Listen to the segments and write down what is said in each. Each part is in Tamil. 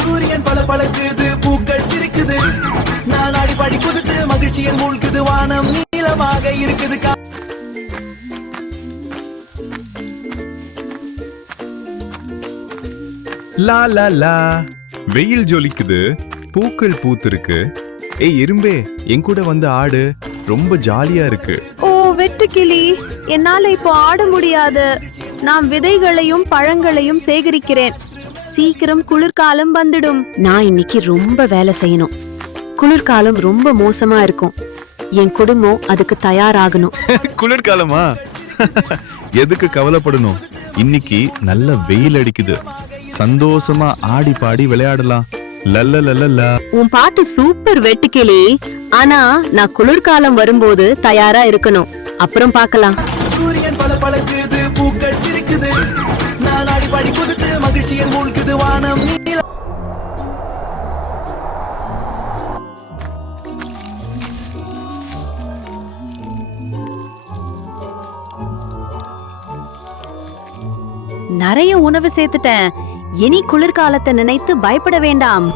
சூரியன் பல பழக்குது, பூக்கள் சிரிக்குது, நான் அடிப்படி குதித்து மகிழ்ச்சியில் மூழ்குது, வானம் நீளமாக இருக்குது. லா லா லா, வெயில் ஜொலிக்குது, பூக்கள் பூத்திருக்கு. ஏய் எறும்பே, என் கூட வந்து ஆடு, ரொம்ப ஜாலியா இருக்கு. ஓ வெட்டுக்கிளி, என்னால இப்போ ஆட முடியாது. நான் விதைகளையும் பழங்களையும் சேகரிக்கிறேன். சீக்கிரம் குளிர்காலம் வந்துடும். நான் இன்னைக்கு ரொம்ப வேலை செய்யணும். குளிர்காலம் ரொம்ப மோசமா இருக்கும். என் குடும்பம் அதுக்கு தயாராகணும். குளிர்காலமா? எதுக்கு கவலைப்படணும்? இன்னைக்கு நல்ல வெயில் அடிக்குது, சந்தோஷமா ஆடி பாடி விளையாடலாம். லல்ல லல்ல. உன் பாட்டு சூப்பர் வெட்டுக்கிளி. ஆனா நான் குளிர்காலம் வரும்போது தயாரா இருக்கணும். அப்புறம் பார்க்கலாம். சூரியன் பல பழக்குது, பூக்கள் சிரிக்குது, நான் அடிப்படி குதித்து மகிழ்ச்சியில் மூழ்குது, வானம் நீள. நிறைய உணவு சேர்த்துட்டேன். இனி குளிர்காலத்தை நினைத்து பயப்பட வேண்டாம்.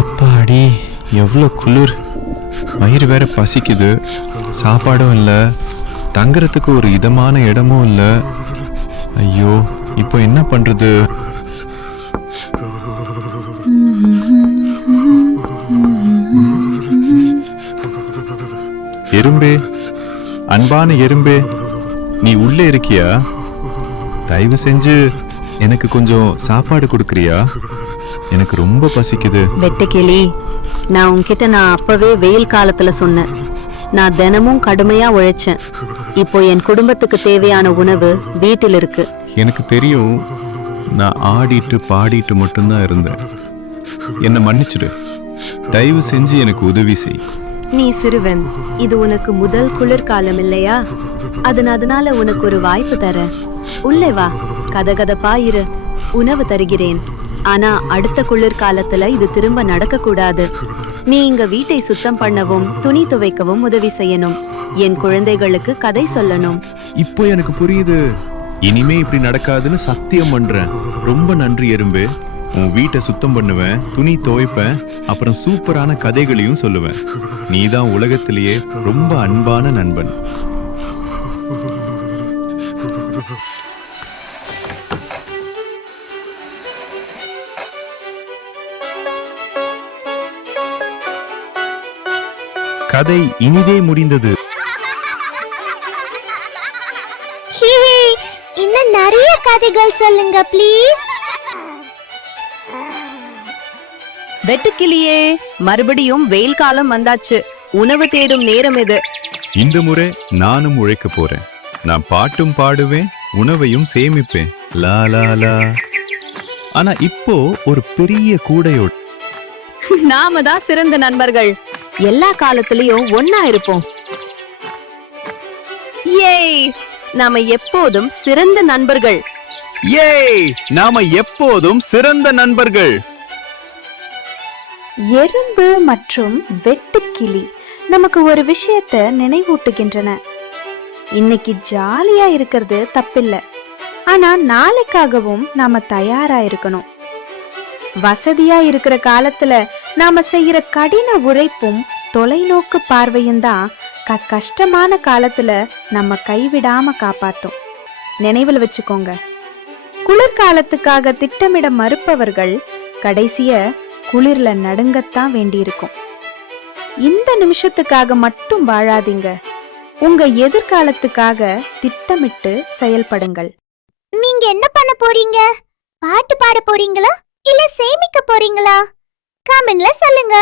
அப்பாடி, எவ்வளோ குளிர். வயிறு வேற பசிக்குது, சாப்பாடும் இல்லை, தங்குறதுக்கு ஒரு இதமான இடமும் இல்லை. ஐயோ, இப்போ என்ன பண்றது? எறும்பே, அன்பான எறும்பே, நீ உள்ளே இருக்கியா? தயவு செஞ்சு எனக்கு கொஞ்சம் சாப்பாடு கொடுக்குறியா? எனக்கு ரொம்ப பசிக்குது. வெட்டுக்கிளி, நான் உன்கிட்ட அப்பவே வெயில் காலத்துல சொன்னேன். நான் தினமும் கடுமையா உழைச்சேன். இப்போ என் குடும்பத்துக்கு தேவையான உணவு வீட்டில் இருக்கு. எனக்கு தெரியும், நான் ஆடிட்டு பாடிட்டு மட்டும்தான் இருந்தேன். என்னை மன்னிச்சிடு. தயவு செஞ்சு எனக்கு உதவி செய். நீ சிறுவன், இது உனக்கு முதல் குளிர்காலம் இல்லையா? அதனால உனக்கு ஒரு வாய்ப்பு தர. உள்ளே வா, கதகதப்பா இரு, உணவு தருகிறேன். ஆனா அடுத்த குளிர்காலத்துல இது திரும்ப நடக்க கூடாது. நீ இங்க வீட்டை சுத்தம் பண்ணவும் துணி துவைக்கவும் உதவி செய்யணும். என் குழந்தைகளுக்கு கதை சொல்லணும். இப்போ எனக்கு புரியுது. இனிமே இப்படி நடக்காதுன்னு சத்தியம் பண்றேன். ரொம்ப நன்றி எறும்பு. உன் வீட்டை சுத்தம் பண்ணுவேன், துணி துவைப்பேன், அப்புறம் சூப்பரான கதைகளையும் சொல்லுவேன். நீதான் உலகத்திலேயே ரொம்ப அன்பான நண்பன். கதை இனிதே முடிந்தது. இன்னும் நிறைய கதைகள் சொல்லுங்க ப்ளீஸ். வெட்டுக்கிளியே, மறுபடியும் வெயில் காலம் வந்தாச்சு. உணவு தேடும் நேரம் இது. இந்த முறை நானும் உழைக்க போறேன். நான் பாட்டும் பாடுவேன், உணவையும் சேமிப்பேன். லா லா லா. ஆனா இப்போ ஒரு பெரிய கூடையோட நாம தான் சிறந்த நண்பர்கள். எல்லா காலத்திலயும் ஒன்னா இருப்போம். ஏய், நாம எப்போதும் சிறந்த நண்பர்கள். ஏய், நாம எப்போதும் சிறந்த நண்பர்கள். எறும்பு மற்றும் வெட்டுக்கிளி நமக்கு ஒரு விஷயத்தை நினைவூட்டுகின்றன. இன்னைக்கு ஜாலியா இருக்கிறது தப்பில்லை, ஆனா நாளைக்காகவும் நாம தயாரா இருக்கணும். வசதியா இருக்கிற காலத்துல நாம செய்யற கடின உழைப்பும் தொலைநோக்கு பார்வையும் தான் கஷ்டமான காலத்துல நம்ம கைவிடாம காப்பாத்தும். நினைவில் வச்சுக்கோங்க, குளிர்காலத்துக்காக திட்டமிட மறுப்பவர்கள் கடைசிய குளிர்ல நடுங்கத்தான் வேண்டியிருக்கும். இந்த நிமிஷத்துக்காக மட்டும் வாழாதீங்க. உங்க எதிர்காலத்துக்காக திட்டமிட்டு செயல்படுங்கள். நீங்க என்ன பண்ண போறீங்க? பாட்டு பாட போறீங்களா இல்ல சேமிக்க போறீங்களா? கமெண்ட்ல சொல்லுங்க.